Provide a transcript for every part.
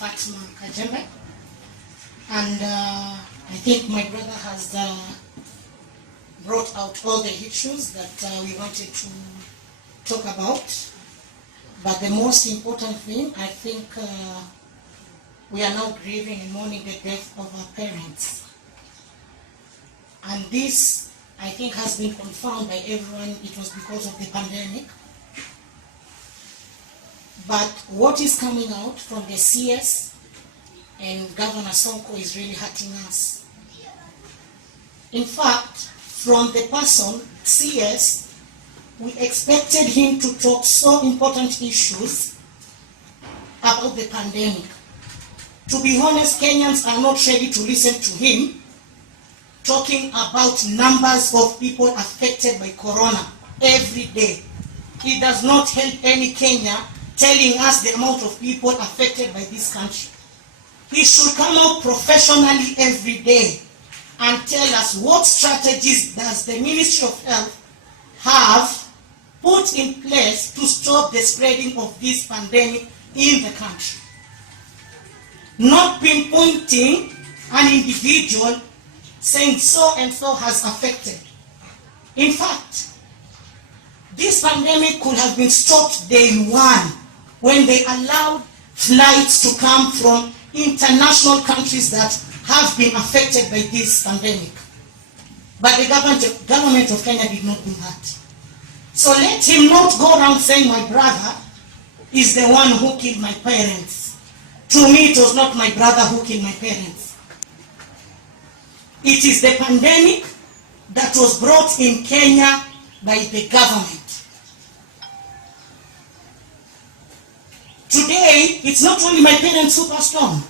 Fatma Kajembe, and I think my brother has brought out all the issues that we wanted to talk about. But the most important thing, I think we are now grieving and mourning the death of our parents. And this, I think, has been confirmed by everyone. It was because of the pandemic. But what is coming out from the CS and Governor Sonko is really hurting us. In fact, from the person, CS, we expected him to talk so important issues about the pandemic. To be honest, Kenyans are not ready to listen to him talking about numbers of people affected by corona every day. He does not help any Kenya telling us the amount of people affected by this country. He should come out professionally every day and tell us what strategies does the Ministry of Health have put in place to stop the spreading of this pandemic in the country. Not pinpointing an individual saying so and so has affected. In fact, this pandemic could have been stopped day one when they allowed flights to come from international countries that have been affected by this pandemic. But the government of Kenya did not do that. So let him not go around saying my brother is the one who killed my parents. To me, it was not my brother who killed my parents. It is the pandemic that was brought in Kenya by the government. Today, it's not only my parents who passed on.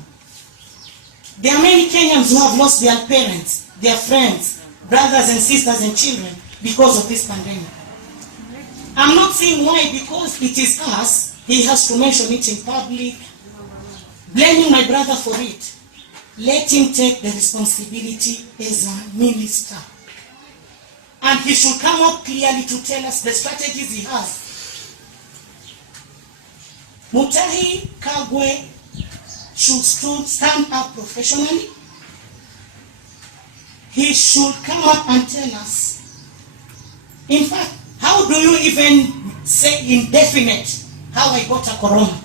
There are many Kenyans who have lost their parents, their friends, brothers and sisters and children because of this pandemic. I'm not saying why, because it is us. He has to mention it in public, blaming my brother for it. Let him take the responsibility as a minister. And he should come up clearly to tell us the strategies he has. Mutahi Kagwe should stand up professionally. He should come up and tell us. In fact, how do you even say indefinite how I got a corona?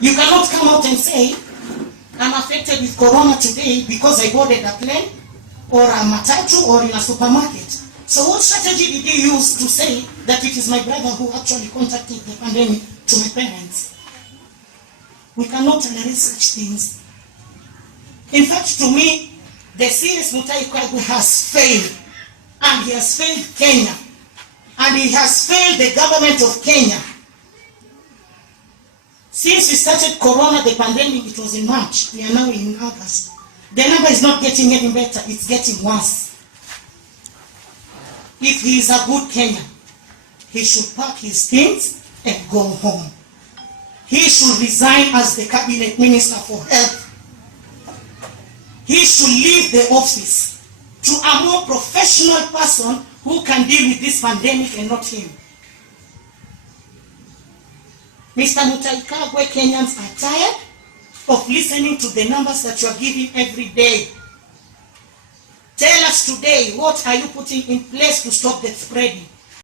You cannot come out and say, I'm affected with corona today because I boarded a plane or a matatu or in a supermarket. So what strategy did he use to say that it is my brother who actually contacted the pandemic to my parents? We cannot tolerate such things. In fact, to me, the serious Mutahi Kagwe has failed. And he has failed Kenya. And he has failed the government of Kenya. Since we started corona, the pandemic, it was in March. We are now in August. The number is not getting any better. It's getting worse. If he is a good Kenyan, he should pack his things and go home. He should resign as the cabinet minister for health. He should leave the office to a more professional person who can deal with this pandemic and not him. Mr. Mutahi Kagwe, Kenyans are tired of listening to the numbers that you are giving every day. Tell us today, what are you putting in place to stop the spreading?